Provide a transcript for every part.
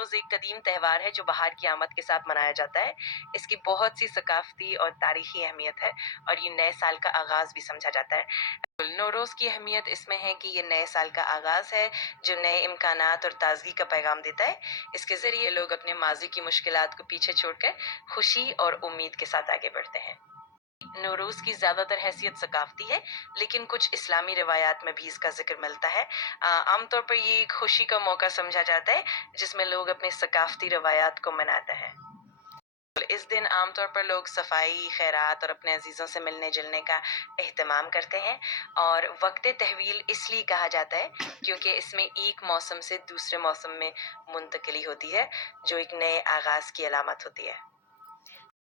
نوروز ایک قدیم تہوار ہے جو بہار کی آمد کے ساتھ منایا جاتا ہے۔ اس کی بہت سی ثقافتی اور تاریخی اہمیت ہے اور یہ نئے سال کا آغاز بھی سمجھا جاتا ہے۔ نوروز کی اہمیت اس میں ہے کہ یہ نئے سال کا آغاز ہے جو نئے امکانات اور تازگی کا پیغام دیتا ہے۔ اس کے ذریعے لوگ اپنے ماضی کی مشکلات کو پیچھے چھوڑ کر خوشی اور امید کے ساتھ آگے بڑھتے ہیں۔ نوروز کی زیادہ تر حیثیت ثقافتی ہے، لیکن کچھ اسلامی روایات میں بھی اس کا ذکر ملتا ہے۔ عام طور پر یہ ایک خوشی کا موقع سمجھا جاتا ہے جس میں لوگ اپنے ثقافتی روایات کو مناتے ہیں۔ اس دن عام طور پر لوگ صفائی، خیرات اور اپنے عزیزوں سے ملنے جلنے کا اہتمام کرتے ہیں، اور وقت تحویل اس لیے کہا جاتا ہے کیونکہ اس میں ایک موسم سے دوسرے موسم میں منتقلی ہوتی ہے جو ایک نئے آغاز کی علامت ہوتی ہے۔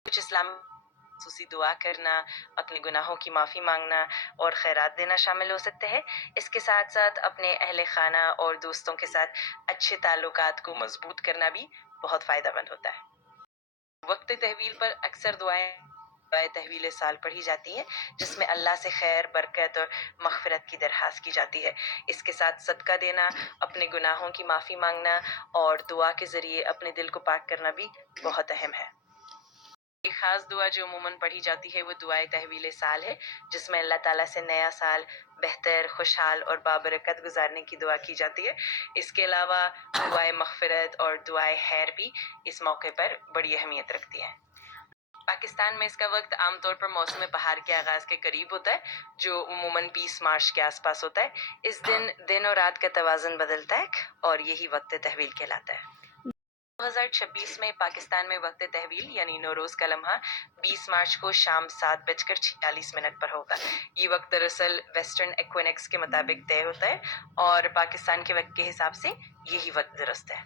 کچھ اسلام خصوصی دعا کرنا، اپنے گناہوں کی معافی مانگنا اور خیرات دینا شامل ہو سکتے ہیں۔ اس کے ساتھ ساتھ اپنے اہل خانہ اور دوستوں کے ساتھ اچھے تعلقات کو مضبوط کرنا بھی بہت فائدہ مند ہوتا ہے۔ وقت تحویل پر اکثر دعائیں تحویل سال پڑھی جاتی ہیں جس میں اللہ سے خیر، برکت اور مغفرت کی درخواست کی جاتی ہے۔ اس کے ساتھ صدقہ دینا، اپنے گناہوں کی معافی مانگنا اور دعا کے ذریعے اپنے دل کو پاک کرنا بھی بہت اہم ہے۔ ایک خاص دعا جو عموماً پڑھی جاتی ہے وہ دعائے تحویل سال ہے، جس میں اللہ تعالیٰ سے نیا سال بہتر، خوشحال اور بابرکت گزارنے کی دعا کی جاتی ہے۔ اس کے علاوہ دعائے مغفرت اور دعائے خیر بھی اس موقع پر بڑی اہمیت رکھتی ہیں۔ پاکستان میں اس کا وقت عام طور پر موسم بہار کے آغاز کے قریب ہوتا ہے جو عموماً 20 مارچ کے آس پاس ہوتا ہے۔ اس دن دن اور رات کا توازن بدلتا ہے اور یہی وقت تحویل کہلاتا ہے۔ 2026 میں پاکستان میں وقت تحویل یعنی نوروز کا لمحہ 20 مارچ کو شام 7:46 پر ہوگا۔ یہ وقت دراصل ویسٹرن ایکوینکس کے مطابق طے ہوتا ہے اور پاکستان کے وقت کے حساب سے یہی وقت درست ہے۔